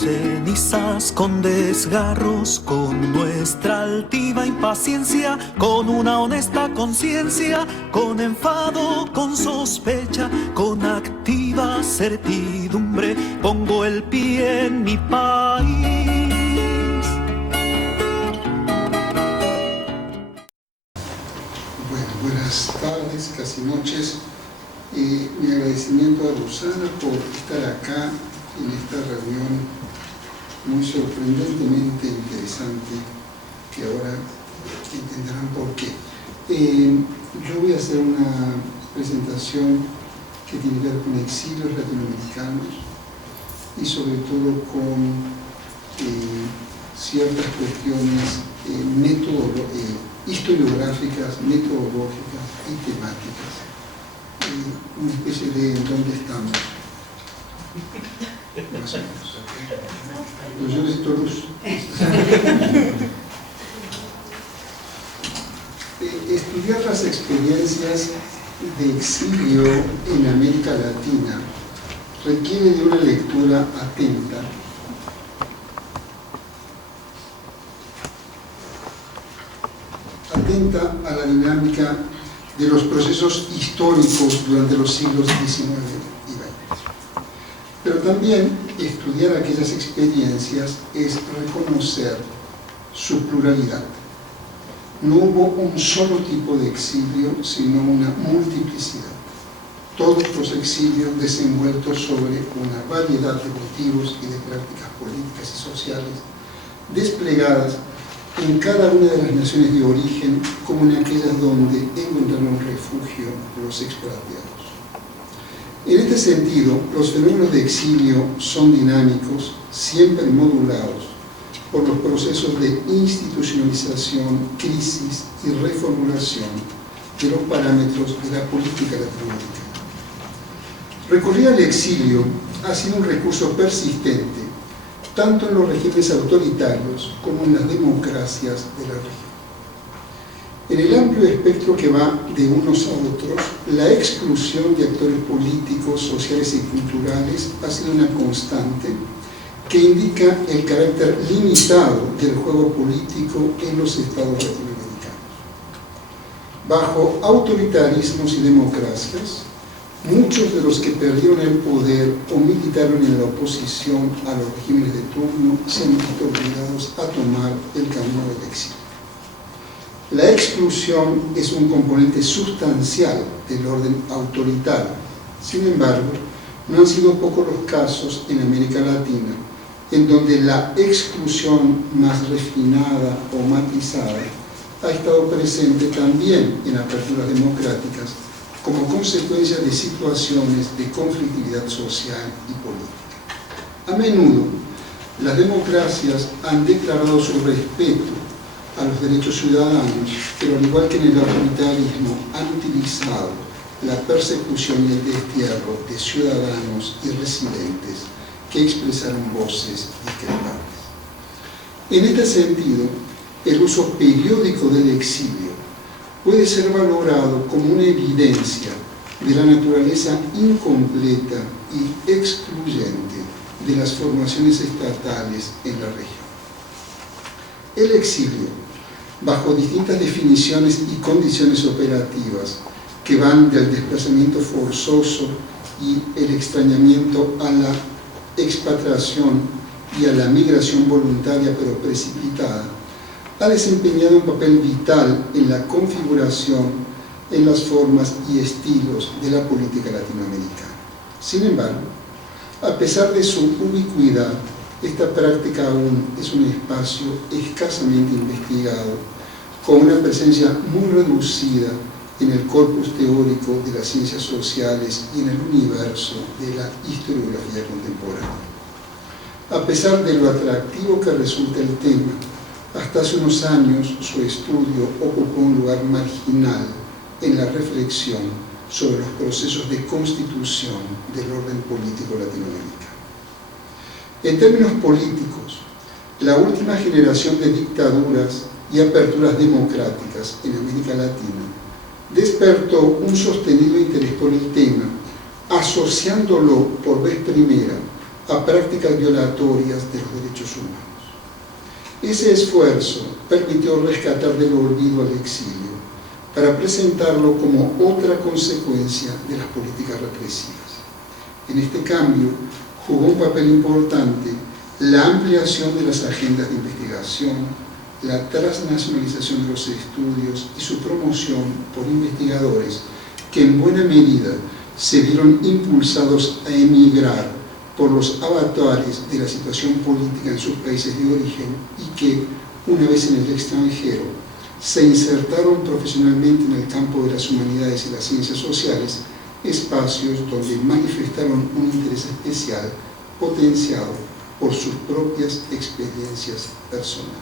cenizas, con desgarros, con nuestra altiva impaciencia, con una honesta conciencia, con enfado, con sospecha, con activa certidumbre, pongo el pie en mi país. Bueno, buenas tardes, casi noches. Mi agradecimiento a Rosana por estar acá en esta reunión muy sorprendentemente interesante, que ahora entenderán por qué. Yo voy a hacer una presentación que tiene que ver con exilios latinoamericanos y sobre todo con ciertas cuestiones historiográficas, metodológicas y temáticas. Una especie de ¿dónde estamos? Más o menos. Pero yo necesito luz. Estudiar las experiencias de exilio en América Latina requiere de una lectura atenta a la dinámica de los procesos históricos durante los siglos XIX y XX. Pero también estudiar aquellas experiencias es reconocer su pluralidad. No hubo un solo tipo de exilio, sino una multiplicidad. Todos los exilios desenvueltos sobre una variedad de motivos y de prácticas políticas y sociales desplegadas en cada una de las naciones de origen, como en aquellas donde encontraron refugio los expatriados. En este sentido, los fenómenos de exilio son dinámicos, siempre modulados por los procesos de institucionalización, crisis y reformulación de los parámetros de la política latinoamericana. Recurrir al exilio ha sido un recurso persistente tanto en los regímenes autoritarios como en las democracias de la región. En el amplio espectro que va de unos a otros, la exclusión de actores políticos, sociales y culturales ha sido una constante que indica el carácter limitado del juego político en los estados latinoamericanos. Bajo autoritarismos y democracias, muchos de los que perdieron el poder o militaron en la oposición a los regímenes de turno se han visto obligados a tomar el camino del exilio. La exclusión es un componente sustancial del orden autoritario. Sin embargo, no han sido pocos los casos en América Latina en donde la exclusión más refinada o matizada ha estado presente también en aperturas democráticas como consecuencia de situaciones de conflictividad social y política. A menudo, las democracias han declarado su respeto a los derechos ciudadanos, pero al igual que en el autoritarismo, han utilizado la persecución y el destierro de ciudadanos y residentes que expresaron voces discrepantes. En este sentido, el uso periódico del exilio puede ser valorado como una evidencia de la naturaleza incompleta y excluyente de las formaciones estatales en la región. El exilio, bajo distintas definiciones y condiciones operativas que van del desplazamiento forzoso y el extrañamiento a la expatriación y a la migración voluntaria pero precipitada, ha desempeñado un papel vital en la configuración, en las formas y estilos de la política latinoamericana. Sin embargo, a pesar de su ubicuidad, esta práctica aún es un espacio escasamente investigado, con una presencia muy reducida en el corpus teórico de las ciencias sociales y en el universo de la historiografía contemporánea. A pesar de lo atractivo que resulta el tema, hasta hace unos años su estudio ocupó un lugar marginal en la reflexión sobre los procesos de constitución del orden político latinoamericano. En términos políticos, la última generación de dictaduras y aperturas democráticas en América Latina despertó un sostenido interés por el tema, asociándolo por vez primera a prácticas violatorias de los derechos humanos. Ese esfuerzo permitió rescatar del olvido al exilio para presentarlo como otra consecuencia de las políticas represivas. En este cambio jugó un papel importante la ampliación de las agendas de investigación, la transnacionalización de los estudios y su promoción por investigadores que en buena medida se vieron impulsados a emigrar por los avatares de la situación política en sus países de origen y que, una vez en el extranjero, se insertaron profesionalmente en el campo de las humanidades y las ciencias sociales, espacios donde manifestaron un interés especial potenciado por sus propias experiencias personales.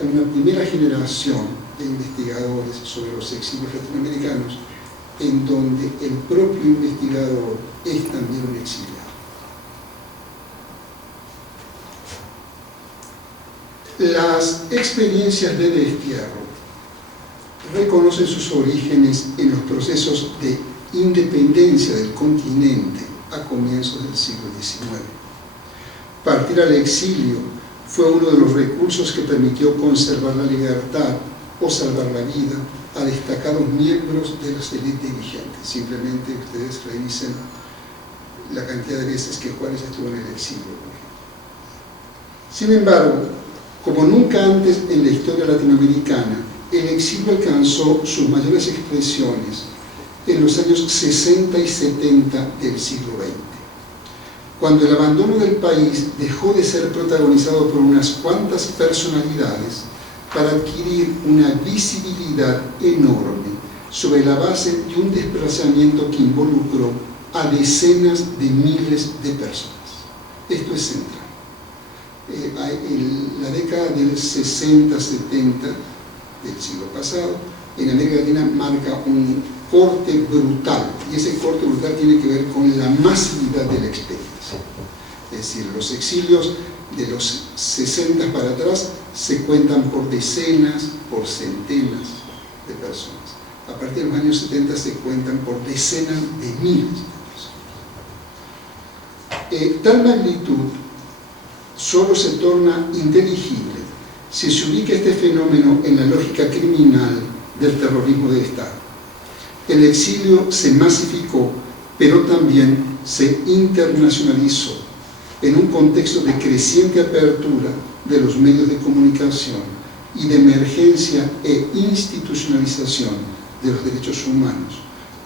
Hay una primera generación de investigadores sobre los exilios latinoamericanos en donde el propio investigador es también un exiliado. Las experiencias de destierro reconocen sus orígenes en los procesos de independencia del continente a comienzos del siglo XIX. Partir al exilio fue uno de los recursos que permitió conservar la libertad o salvar la vida a destacados miembros de las élites dirigentes. Simplemente ustedes revisen la cantidad de veces que Juárez estuvo en el exilio, por ejemplo. Sin embargo, como nunca antes en la historia latinoamericana, el exilio alcanzó sus mayores expresiones en los años 60 y 70 del siglo XX, cuando el abandono del país dejó de ser protagonizado por unas cuantas personalidades para adquirir una visibilidad enorme sobre la base de un desplazamiento que involucró a decenas de miles de personas. Esto es central. En la década del 60-70 del siglo pasado, en América Latina marca un corte brutal, y ese corte brutal tiene que ver con la masividad de la experiencia. Es decir, los exilios de los 60 para atrás se cuentan por decenas, por centenas de personas. A partir de los años 70 se cuentan por decenas de miles de personas. Tal magnitud solo se torna inteligible si se ubica este fenómeno en la lógica criminal del terrorismo de Estado. El exilio se masificó, pero también se internacionalizó en un contexto de creciente apertura de los medios de comunicación y de emergencia e institucionalización de los derechos humanos,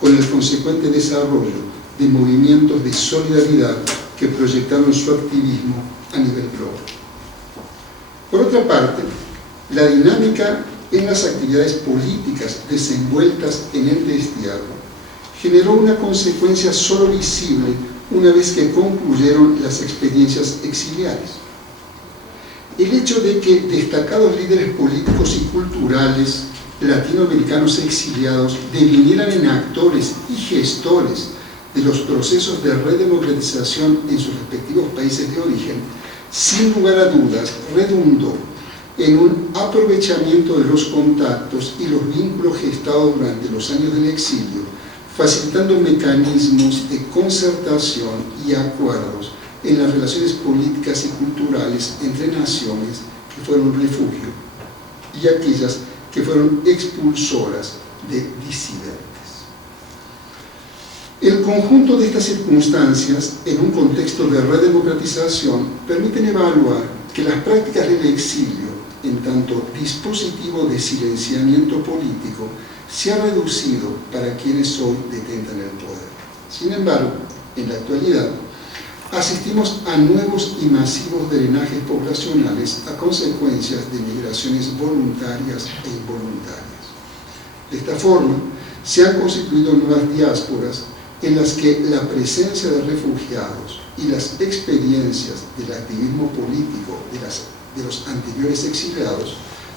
con el consecuente desarrollo de movimientos de solidaridad que proyectaron su activismo a nivel global. Por otra parte, la dinámica en las actividades políticas desenvueltas en el destierro generó una consecuencia solo visible una vez que concluyeron las experiencias exiliares. El hecho de que destacados líderes políticos y culturales latinoamericanos exiliados devinieran en actores y gestores de los procesos de redemocratización en sus respectivos países de origen, sin lugar a dudas, redundó en un aprovechamiento de los contactos y los vínculos gestados durante los años del exilio, facilitando mecanismos de concertación y acuerdos en las relaciones políticas y culturales entre naciones que fueron refugio y aquellas que fueron expulsoras de disidentes. El conjunto de estas circunstancias, en un contexto de redemocratización, permiten evaluar que las prácticas del exilio, en tanto dispositivo de silenciamiento político, se ha reducido para quienes hoy detentan el poder. Sin embargo, en la actualidad, asistimos a nuevos y masivos drenajes poblacionales a consecuencia de migraciones voluntarias e involuntarias. De esta forma, se han constituido nuevas diásporas en las que la presencia de refugiados y las experiencias del activismo político de los anteriores exiliados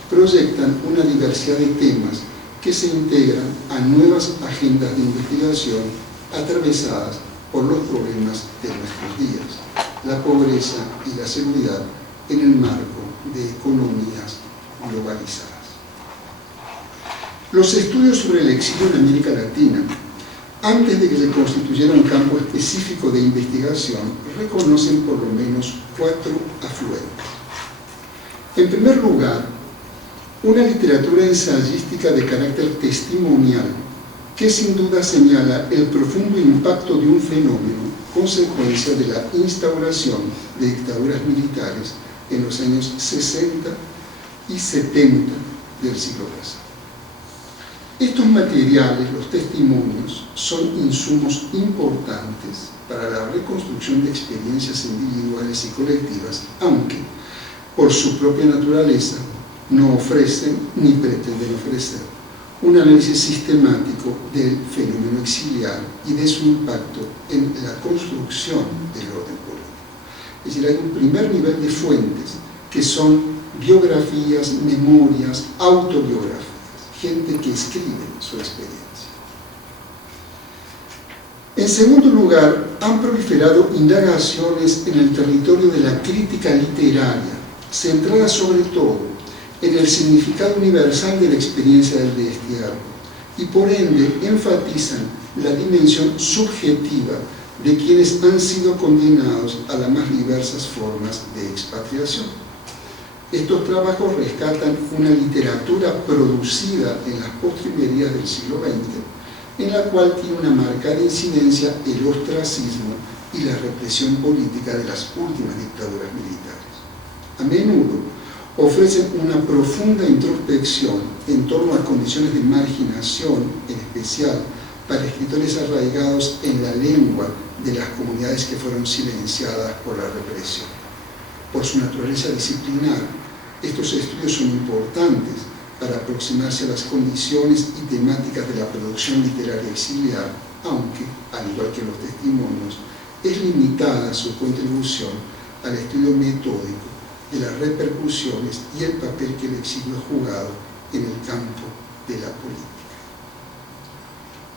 proyectan una diversidad de temas que se integran a nuevas agendas de investigación atravesadas por los problemas de nuestros días, la pobreza y la seguridad en el marco de economías globalizadas. Los estudios sobre el exilio en América Latina antes de que se constituyera un campo específico de investigación, reconocen por lo menos 4 afluentes. En primer lugar, una literatura ensayística de carácter testimonial, que sin duda señala el profundo impacto de un fenómeno consecuencia de la instauración de dictaduras militares en los años 60 y 70 del siglo pasado. Estos materiales, los testimonios, son insumos importantes para la reconstrucción de experiencias individuales y colectivas, aunque, por su propia naturaleza, no ofrecen ni pretenden ofrecer un análisis sistemático del fenómeno exiliar y de su impacto en la construcción del orden político. Es decir, hay un primer nivel de fuentes que son biografías, memorias, autobiográficas, gente que escribe su experiencia. En segundo lugar, han proliferado indagaciones en el territorio de la crítica literaria, centradas sobre todo en el significado universal de la experiencia del destierro y por ende enfatizan la dimensión subjetiva de quienes han sido condenados a las más diversas formas de expatriación. Estos trabajos rescatan una literatura producida en las postrimerías del siglo XX, en la cual tiene una marcada incidencia el ostracismo y la represión política de las últimas dictaduras militares. A menudo ofrecen una profunda introspección en torno a condiciones de marginación, en especial para escritores arraigados en la lengua de las comunidades que fueron silenciadas por la represión. Por su naturaleza disciplinar, estos estudios son importantes para aproximarse a las condiciones y temáticas de la producción literaria exiliar, aunque, al igual que los testimonios, es limitada su contribución al estudio metódico de las repercusiones y el papel que el exilio ha jugado en el campo de la política.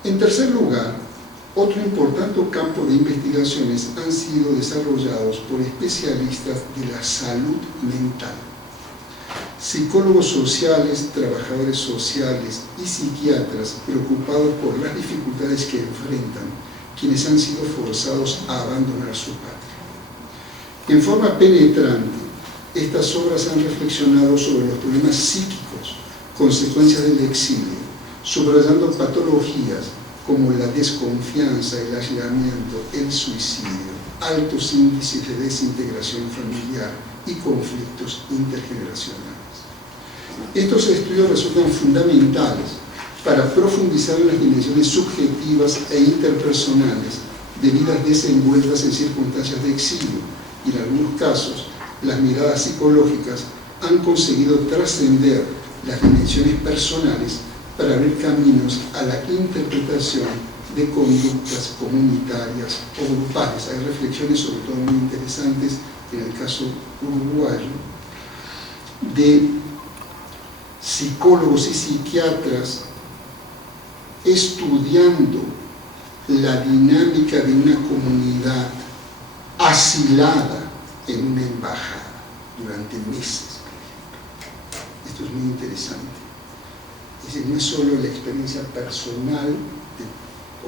En tercer lugar, otro importante campo de investigaciones han sido desarrollados por especialistas de la salud mental, psicólogos sociales, trabajadores sociales y psiquiatras preocupados por las dificultades que enfrentan quienes han sido forzados a abandonar su patria. En forma penetrante, estas obras han reflexionado sobre los problemas psíquicos, consecuencias del exilio, subrayando patologías como la desconfianza, el aislamiento, el suicidio, altos índices de desintegración familiar y conflictos intergeneracionales. Estos estudios resultan fundamentales para profundizar en las dimensiones subjetivas e interpersonales de vidas desenvueltas en circunstancias de exilio y, en algunos casos, las miradas psicológicas han conseguido trascender las dimensiones personales para abrir caminos a la interpretación de conductas comunitarias o grupales. Hay reflexiones sobre todo muy interesantes en el caso uruguayo de psicólogos y psiquiatras estudiando la dinámica de una comunidad asilada en una embajada durante meses. Esto es muy interesante. Es decir, no es solo la experiencia personal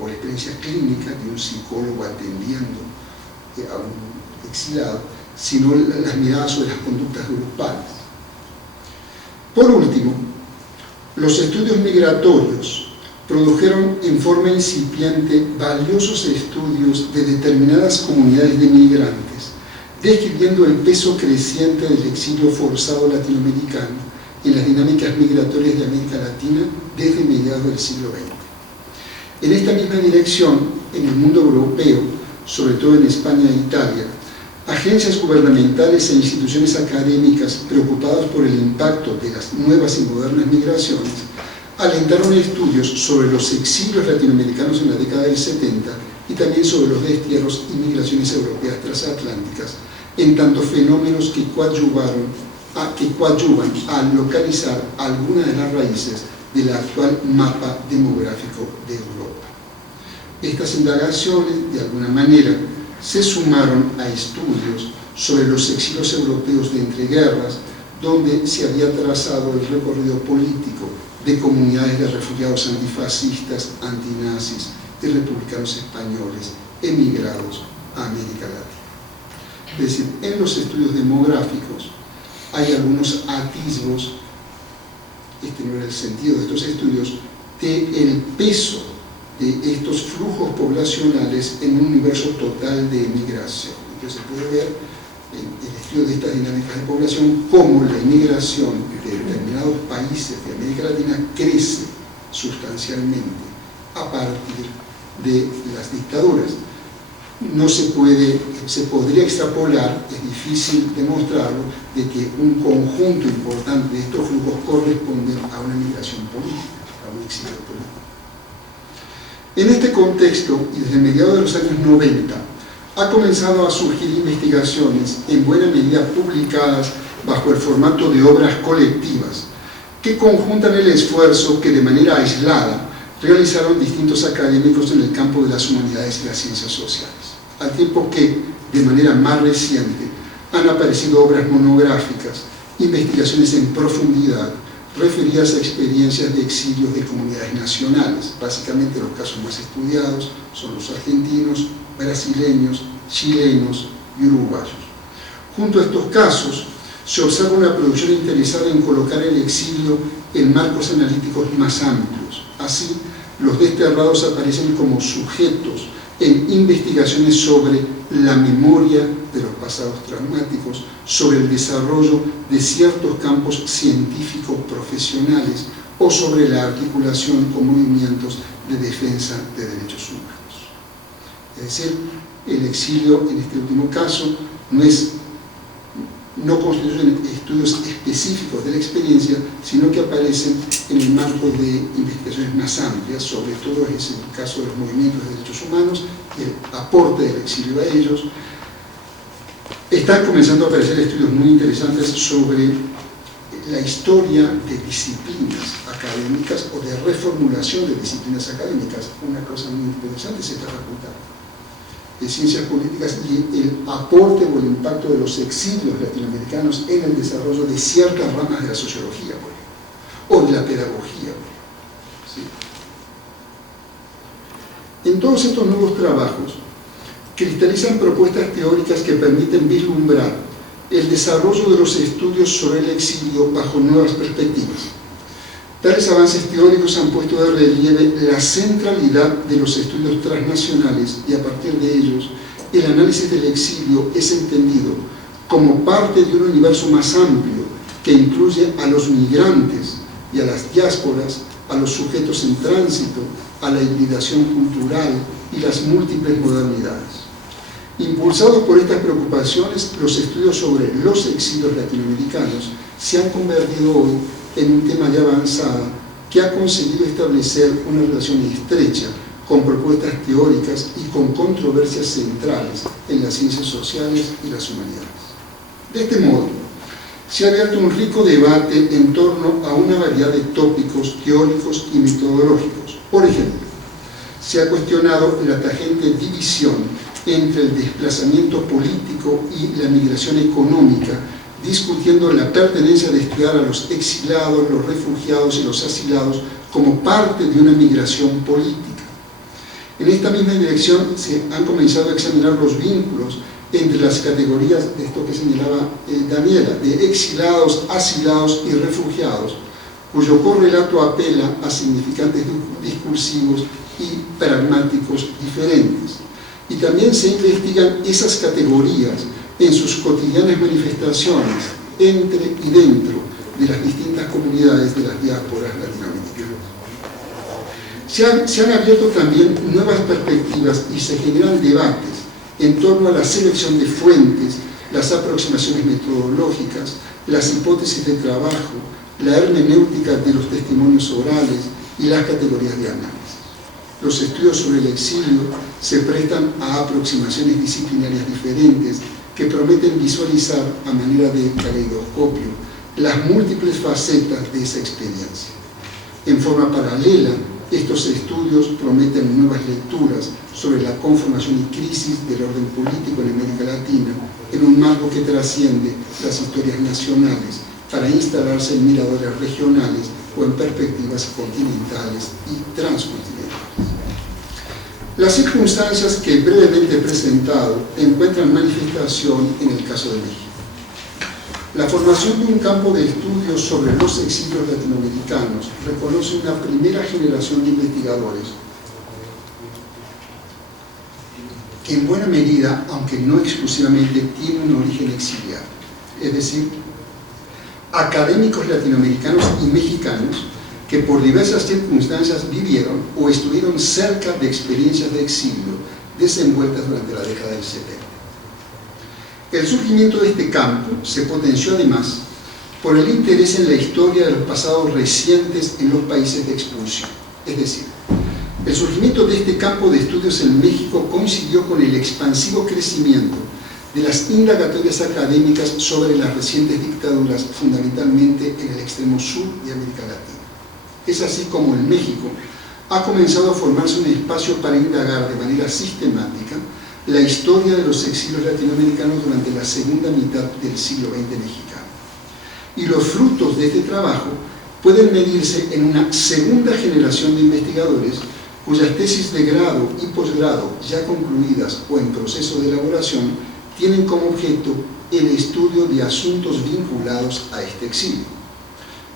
o la experiencia clínica de un psicólogo atendiendo a un exilado, sino las miradas sobre las conductas grupales. Por último, los estudios migratorios produjeron en forma incipiente valiosos estudios de determinadas comunidades de migrantes, describiendo el peso creciente del exilio forzado latinoamericano en las dinámicas migratorias de América Latina desde mediados del siglo XX. En esta misma dirección, en el mundo europeo, sobre todo en España e Italia, agencias gubernamentales e instituciones académicas preocupadas por el impacto de las nuevas y modernas migraciones alentaron estudios sobre los exilios latinoamericanos en la década del 70 y también sobre los destierros y migraciones europeas transatlánticas, en tanto fenómenos que coadyuvan a localizar algunas de las raíces del actual mapa demográfico de Europa. Estas indagaciones, de alguna manera, se sumaron a estudios sobre los exilios europeos de entreguerras, donde se había trazado el recorrido político de comunidades de refugiados antifascistas, antinazis, y republicanos españoles emigrados a América Latina. Es decir, en los estudios demográficos hay algunos atisbos, este no era el sentido de estos estudios, del peso de estos flujos poblacionales en un universo total de emigración. Entonces se puede ver en el estudio de estas dinámicas de población cómo la inmigración de determinados países de América Latina crece sustancialmente a partir de las dictaduras. No se podría extrapolar, es difícil demostrarlo, de que un conjunto importante de estos flujos corresponden a una migración política, a un exilio político. En este contexto, y desde mediados de los años 90, ha comenzado a surgir investigaciones, en buena medida publicadas bajo el formato de obras colectivas, que conjuntan el esfuerzo que de manera aislada realizaron distintos académicos en el campo de las humanidades y las ciencias sociales, al tiempo que, de manera más reciente, han aparecido obras monográficas, investigaciones en profundidad, referidas a experiencias de exilios de comunidades nacionales. Básicamente los casos más estudiados son los argentinos, brasileños, chilenos y uruguayos. Junto a estos casos, se observa una producción interesada en colocar el exilio en marcos analíticos más amplios. Así, los desterrados aparecen como sujetos en investigaciones sobre la memoria de los pasados traumáticos, sobre el desarrollo de ciertos campos científicos profesionales o sobre la articulación con movimientos de defensa de derechos humanos. Es decir, el exilio en este último caso no constituyen estudios específicos de la experiencia, sino que aparecen en el marco de investigaciones más amplias, sobre todo es el caso de los movimientos de derechos humanos y el aporte del exilio a ellos. Están comenzando a aparecer estudios muy interesantes sobre la historia de disciplinas académicas o de reformulación de disciplinas académicas. Una cosa muy interesante es esta facultad de Ciencias Políticas y el aporte o el impacto de los exilios latinoamericanos en el desarrollo de ciertas ramas de la sociología, por ejemplo, o de la pedagogía. ¿Sí? En todos estos nuevos trabajos cristalizan propuestas teóricas que permiten vislumbrar el desarrollo de los estudios sobre el exilio bajo nuevas perspectivas. Tales avances teóricos han puesto de relieve la centralidad de los estudios transnacionales y a partir de ellos el análisis del exilio es entendido como parte de un universo más amplio que incluye a los migrantes y a las diásporas, a los sujetos en tránsito, a la hibridación cultural y las múltiples modernidades. Impulsados por estas preocupaciones, los estudios sobre los exilios latinoamericanos se han convertido hoy en un tema de avanzada que ha conseguido establecer una relación estrecha con propuestas teóricas y con controversias centrales en las ciencias sociales y las humanidades. De este modo, se ha abierto un rico debate en torno a una variedad de tópicos teóricos y metodológicos. Por ejemplo, se ha cuestionado la tangente división entre el desplazamiento político y la migración económica, discutiendo la pertenencia de estudiar a los exilados, los refugiados y los asilados como parte de una migración política. En esta misma dirección se han comenzado a examinar los vínculos entre las categorías de esto que señalaba Daniela, de exilados, asilados y refugiados, cuyo correlato apela a significantes discursivos y pragmáticos diferentes. Y también se investigan esas categorías en sus cotidianas manifestaciones entre y dentro de las distintas comunidades de las diásporas latinoamericanas. Se han abierto también nuevas perspectivas y se generan debates en torno a la selección de fuentes, las aproximaciones metodológicas, las hipótesis de trabajo, la hermenéutica de los testimonios orales y las categorías de análisis. Los estudios sobre el exilio se prestan a aproximaciones disciplinarias diferentes que prometen visualizar a manera de caleidoscopio las múltiples facetas de esa experiencia. En forma paralela, estos estudios prometen nuevas lecturas sobre la conformación y crisis del orden político en América Latina en un marco que trasciende las historias nacionales para instalarse en miradores regionales o en perspectivas continentales y transcontinentales. Las circunstancias que brevemente he presentado encuentran manifestación en el caso de México. La formación de un campo de estudios sobre los exilios latinoamericanos reconoce una primera generación de investigadores que en buena medida, aunque no exclusivamente, tiene un origen exiliado, es decir, académicos latinoamericanos y mexicanos que por diversas circunstancias vivieron o estuvieron cerca de experiencias de exilio desenvueltas durante la década del 70. El surgimiento de este campo se potenció además por el interés en la historia de los pasados recientes en los países de expulsión. Es decir, el surgimiento de este campo de estudios en México coincidió con el expansivo crecimiento de las indagatorias académicas sobre las recientes dictaduras, fundamentalmente en el extremo sur de América Latina. Es así como en México ha comenzado a formarse un espacio para indagar de manera sistemática la historia de los exilios latinoamericanos durante la segunda mitad del siglo XX mexicano. Y los frutos de este trabajo pueden medirse en una segunda generación de investigadores cuyas tesis de grado y posgrado ya concluidas o en proceso de elaboración tienen como objeto el estudio de asuntos vinculados a este exilio.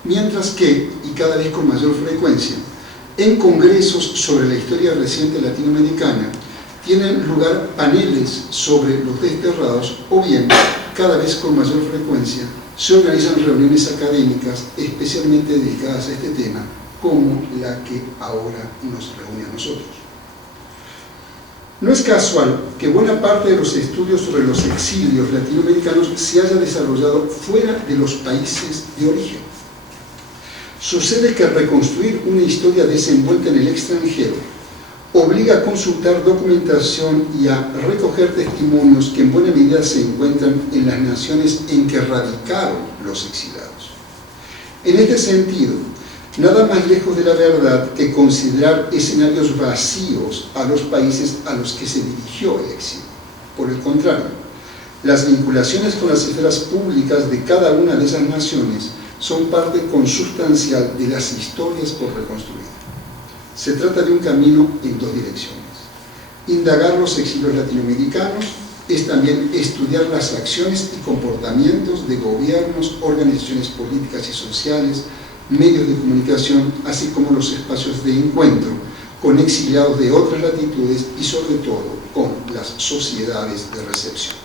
Mientras que, y cada vez con mayor frecuencia, en congresos sobre la historia reciente latinoamericana tienen lugar paneles sobre los desterrados, o bien, cada vez con mayor frecuencia, se organizan reuniones académicas especialmente dedicadas a este tema, como la que ahora nos reúne a nosotros. No es casual que buena parte de los estudios sobre los exilios latinoamericanos se haya desarrollado fuera de los países de origen. Sucede que reconstruir una historia desenvuelta en el extranjero obliga a consultar documentación y a recoger testimonios que en buena medida se encuentran en las naciones en que radicaron los exiliados. En este sentido, nada más lejos de la verdad que considerar escenarios vacíos a los países a los que se dirigió el exilio. Por el contrario, las vinculaciones con las esferas públicas de cada una de esas naciones son parte consustancial de las historias por reconstruir. Se trata de un camino en dos direcciones. Indagar los exilios latinoamericanos es también estudiar las acciones y comportamientos de gobiernos, organizaciones políticas y sociales, medios de comunicación, así como los espacios de encuentro con exiliados de otras latitudes y sobre todo con las sociedades de recepción.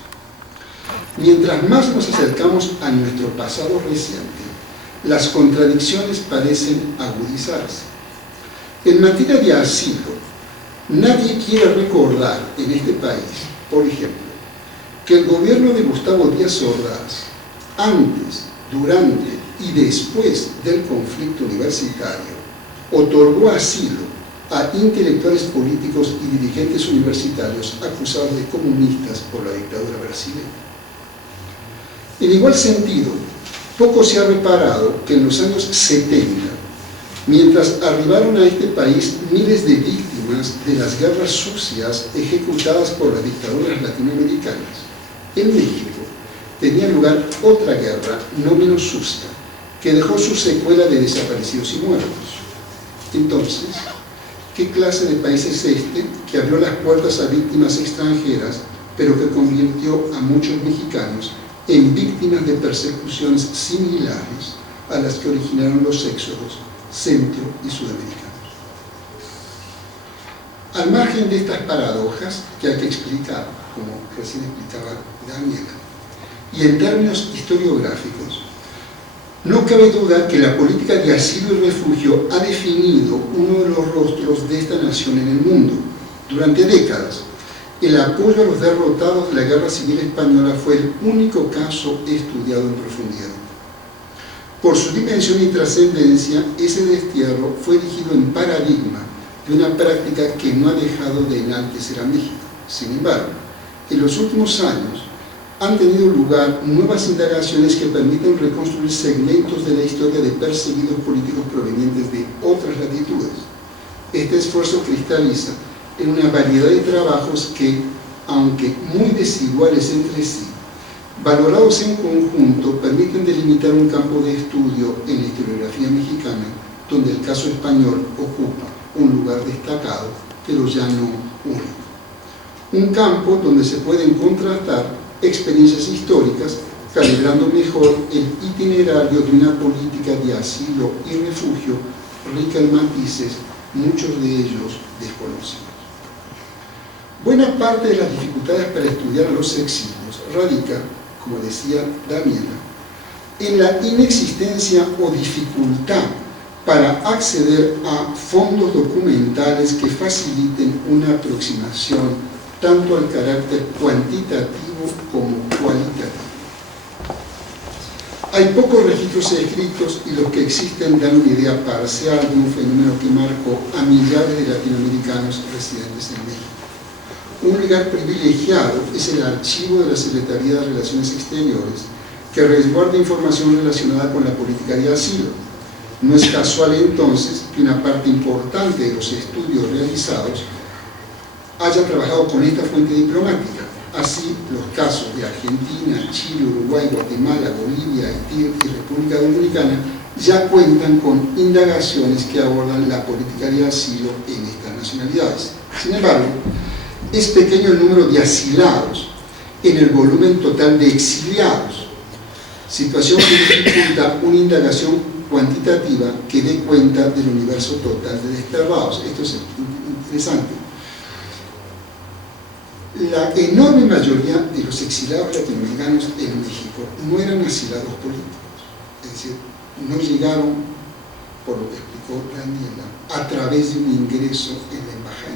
Mientras más nos acercamos a nuestro pasado reciente, las contradicciones parecen agudizarse. En materia de asilo, nadie quiere recordar en este país, por ejemplo, que el gobierno de Gustavo Díaz Ordaz, antes, durante y después del conflicto universitario, otorgó asilo a intelectuales políticos y dirigentes universitarios acusados de comunistas por la dictadura brasileña. En igual sentido, poco se ha reparado que en los años 70, mientras arribaron a este país miles de víctimas de las guerras sucias ejecutadas por las dictaduras latinoamericanas, en México tenía lugar otra guerra no menos sucia, que dejó su secuela de desaparecidos y muertos. Entonces, ¿qué clase de país es este que abrió las puertas a víctimas extranjeras, pero que convirtió a muchos mexicanos en víctimas de persecuciones similares a las que originaron los éxodos centro y sudamericanos? Al margen de estas paradojas que hay que explicar, como recién explicaba Daniela, y en términos historiográficos, no cabe duda que la política de asilo y refugio ha definido uno de los rostros de esta nación en el mundo. Durante décadas, el apoyo a los derrotados de la Guerra Civil Española fue el único caso estudiado en profundidad. Por su dimensión y trascendencia, ese destierro fue erigido en paradigma de una práctica que no ha dejado de enaltecer a México. Sin embargo, en los últimos años han tenido lugar nuevas indagaciones que permiten reconstruir segmentos de la historia de perseguidos políticos provenientes de otras latitudes. Este esfuerzo cristaliza en una variedad de trabajos que, aunque muy desiguales entre sí, valorados en conjunto, permiten delimitar un campo de estudio en la historiografía mexicana, donde el caso español ocupa un lugar destacado pero ya no único. Un campo donde se pueden contrastar experiencias históricas, calibrando mejor el itinerario de una política de asilo y refugio rica en matices, muchos de ellos desconocidos. Buena parte de las dificultades para estudiar a los exilios radica, como decía Daniela, en la inexistencia o dificultad para acceder a fondos documentales que faciliten una aproximación tanto al carácter cuantitativo como cualitativo. Hay pocos registros escritos y los que existen dan una idea parcial de un fenómeno que marcó a millares de latinoamericanos residentes en México. Un lugar privilegiado es el archivo de la Secretaría de Relaciones Exteriores, que resguarda información relacionada con la política de asilo. No es casual entonces que una parte importante de los estudios realizados haya trabajado con esta fuente diplomática. Así, los casos de Argentina, Chile, Uruguay, Guatemala, Bolivia, Haití y República Dominicana ya cuentan con indagaciones que abordan la política de asilo en estas nacionalidades. Sin embargo, es pequeño el número de asilados en el volumen total de exiliados, situación que dificulta una indagación cuantitativa que dé cuenta del universo total de desterrados. Esto es interesante. La enorme mayoría de los exiliados latinoamericanos en México no eran asilados políticos, es decir, no llegaron, por lo que explicó Daniela, a través de un ingreso en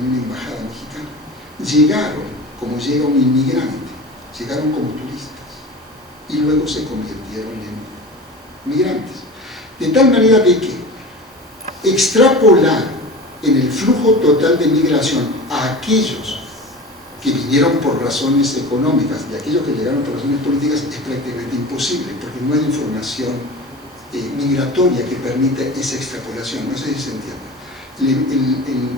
una embajada mexicana. Llegaron como llega un inmigrante, llegaron como turistas y luego se convirtieron en migrantes. De tal manera de que extrapolar en el flujo total de migración a aquellos que vinieron por razones económicas y aquellos que llegaron por razones políticas es prácticamente imposible, porque no hay información migratoria que permita esa extrapolación. No sé si se entiende.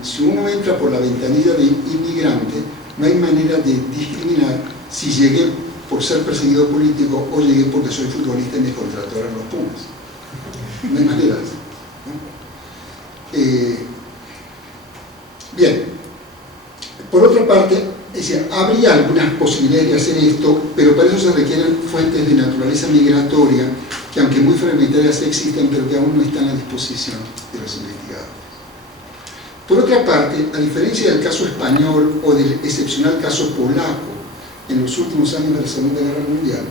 Si uno entra por la ventanilla de inmigrante, no hay manera de discriminar si llegué por ser perseguido político o llegué porque soy futbolista y me contrataron los Pumas. No hay manera, ¿no? Bien, por otra parte, es decir, habría algunas posibilidades de hacer esto, pero para eso se requieren fuentes de naturaleza migratoria que, aunque muy fragmentarias, existen, pero que aún no están a disposición de los investigadores. Por otra parte, a diferencia del caso español o del excepcional caso polaco en los últimos años de la Segunda Guerra Mundial,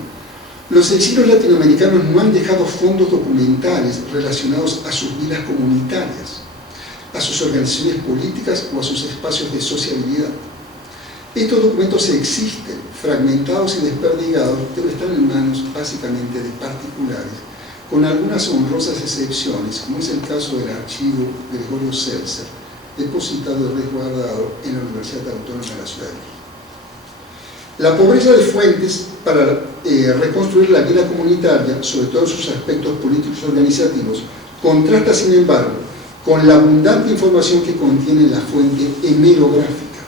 los exilios latinoamericanos no han dejado fondos documentales relacionados a sus vidas comunitarias, a sus organizaciones políticas o a sus espacios de sociabilidad. Estos documentos existen, fragmentados y desperdigados, pero están en manos básicamente de particulares, con algunas honrosas excepciones, como es el caso del archivo Gregorio Seltzer, depositado y resguardado en la Universidad Autónoma de la Ciudad de México. La pobreza de fuentes para reconstruir la vida comunitaria, sobre todo sus aspectos políticos y organizativos, contrasta, sin embargo, con la abundante información que contiene la fuente hemerográfica.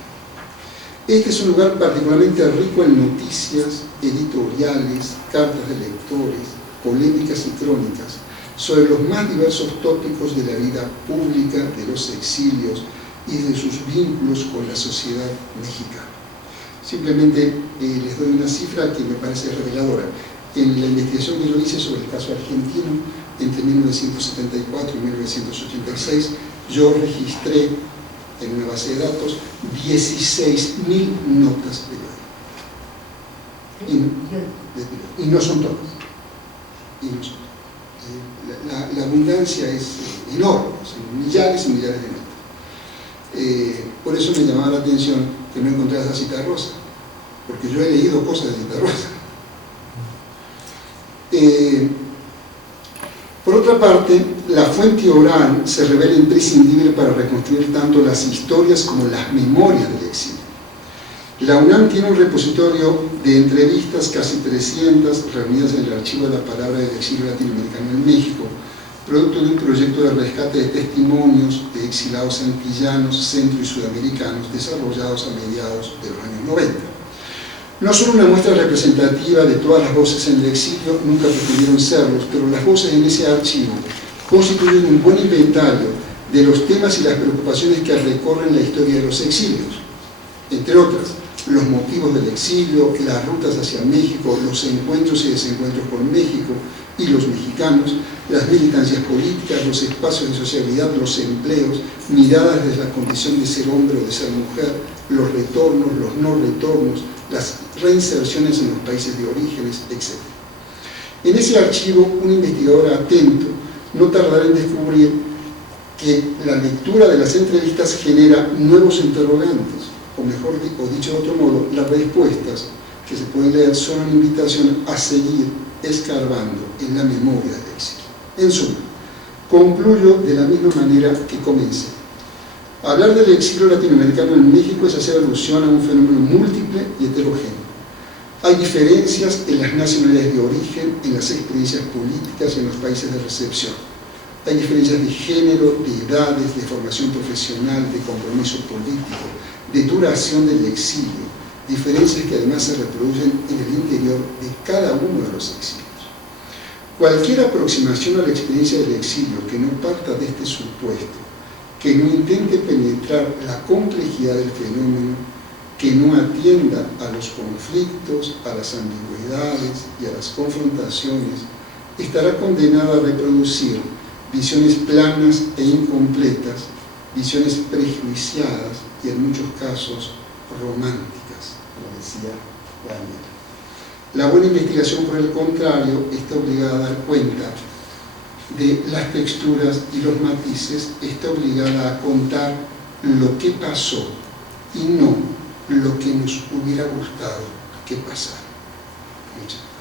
Este es un lugar particularmente rico en noticias, editoriales, cartas de lectores, polémicas y crónicas sobre los más diversos tópicos de la vida pública de los exilios y de sus vínculos con la sociedad mexicana. Simplemente les doy una cifra que me parece reveladora. En la investigación que yo hice sobre el caso argentino, entre 1974 y 1986, yo registré en una base de datos 16.000 notas periódicas. Y no son todas. La abundancia es enorme, son millares y millares de notas. Por eso me llamaba la atención que no encontrara esa Cita Rosa, porque yo he leído cosas de Cita Rosa. Por otra parte, la fuente oral se revela imprescindible para reconstruir tanto las historias como las memorias del exilio. La UNAM tiene un repositorio de entrevistas, casi 300, reunidas en el Archivo de la Palabra del Exilio Latinoamericano en México, producto de un proyecto de rescate de testimonios de exilados antillanos, centro y sudamericanos, desarrollados a mediados de los años 90. No son una muestra representativa de todas las voces en el exilio, nunca pretendieron serlos, pero las voces en ese archivo constituyen un buen inventario de los temas y las preocupaciones que recorren la historia de los exilios, entre otras, los motivos del exilio, las rutas hacia México, los encuentros y desencuentros con México y los mexicanos, las militancias políticas, los espacios de sociabilidad, los empleos, miradas desde la condición de ser hombre o de ser mujer, los retornos, los no retornos, las reinserciones en los países de orígenes, etc. En ese archivo, un investigador atento no tardará en descubrir que la lectura de las entrevistas genera nuevos interrogantes, o mejor dicho de otro modo, las respuestas que se pueden leer son una invitación a seguir escarbando en la memoria del exilio. En suma, concluyo de la misma manera que comencé. Hablar del exilio latinoamericano en México es hacer alusión a un fenómeno múltiple y heterogéneo. Hay diferencias en las nacionalidades de origen, en las experiencias políticas y en los países de recepción. Hay diferencias de género, de edades, de formación profesional, de compromiso político, de duración del exilio, diferencias que además se reproducen en el interior de cada uno de los exilios. Cualquier aproximación a la experiencia del exilio que no parta de este supuesto, que no intente penetrar la complejidad del fenómeno, que no atienda a los conflictos, a las ambigüedades y a las confrontaciones, estará condenada a reproducir visiones planas e incompletas, visiones prejuiciadas y en muchos casos románticas, como decía Daniel. La buena investigación, por el contrario, está obligada a dar cuenta de las texturas y los matices, está obligada a contar lo que pasó y no lo que nos hubiera gustado que pasara. Muchas gracias.